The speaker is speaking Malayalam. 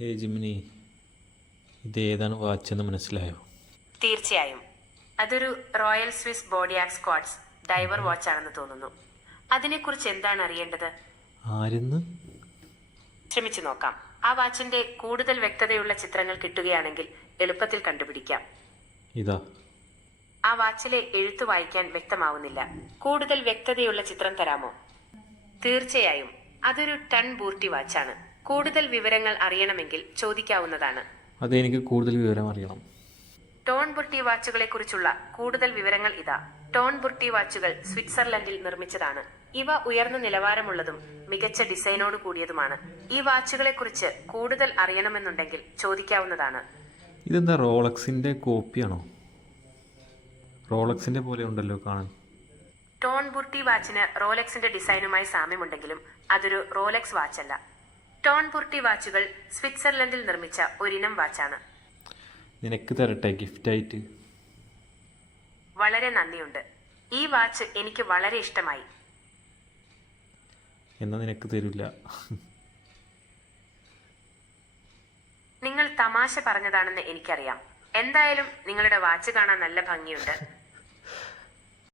ഹേ ജിമിനി, ഇതേതാണ് വാച്ചെന്ന് മനസ്സിലായോ? തീർച്ചയായും അതൊരു royal Swiss Zodiac squads diver watch ആണെന്ന് തോന്നുന്നു. അതിനെക്കുറിച്ച് എന്താണ് അറിയേണ്ടത്? ആരെന്ന്? ശ്രമിച്ചു നോക്കാം. ആ വാച്ചിന്റെ കൂടുതൽ വ്യക്തതയുള്ള ചിത്രങ്ങൾ കിട്ടുകയാണെങ്കിൽ എളുപ്പത്തിൽ കണ്ടുപിടിക്കാം. ഇതാ. ആ വാച്ചിലെ എഴുത്തു വായിക്കാൻ വ്യക്തമാവുന്നില്ല. കൂടുതൽ വ്യക്തതയുള്ള ചിത്രം തരാമോ? തീർച്ചയായും അതൊരു ടൺ ബൂർട്ടി വാച്ചാണ്. കൂടുതൽ വിവരങ്ങൾ അറിയണമെങ്കിൽ ചോദിക്കാവുന്നതാണ്. അതെനിക്ക് കൂടുതൽ വിവരം അറിയണം. ടോൺ ബുർട്ടി വാച്ചുകളെ കുറിച്ചുള്ള കൂടുതൽ വിവരങ്ങൾ ഇതാ. ടോൺ ബുർട്ടി വാച്ചുകൾ സ്വിറ്റ്സർലൻഡിൽ നിർമ്മിച്ചതാണ്. ഇവ ഉയർന്ന നിലവാരമുള്ളതും മികച്ച ഡിസൈനോട് കൂടിയതുമാണ്. ഈ വാച്ചുകളെ കുറിച്ച് കൂടുതൽ അറിയണമെന്നുണ്ടെങ്കിൽ ചോദിക്കാവുന്നതാണ്. ഇതെന്താ, റോളക്സിൻ്റെ കോപ്പിയാണോ? റോളക്സിൻ്റെ പോലെ ഉണ്ടല്ലോ കാണാൻ. ടോൺ ബുർട്ടി വാച്ചിന് റോലെക്സിന്റെ ഡിസൈനുമായി സാമ്യമുണ്ടെങ്കിലും അതൊരു റോലെക്സ് വാച്ചല്ല. ടോൺ ബുർട്ടി വാച്ചുകൾ സ്വിറ്റ്സർലൻഡിൽ നിർമ്മിച്ച ഒരിനം വാച്ചാണ്. നിനക്ക് തരട്ടെ ഗിഫ്റ്റായിട്ട്. വളരെ നന്ദിയുണ്ട്. ഈ വാച്ച് എനിക്ക് വളരെ ഇഷ്ടമായി. എന്നാൽ നിനക്ക് തരില്ല. നിങ്ങൾ തമാശ പറഞ്ഞതാണെന്ന് എനിക്കറിയാം. എന്തായാലും നിങ്ങളുടെ വാച്ച് കാണാൻ നല്ല ഭംഗിയുണ്ട്.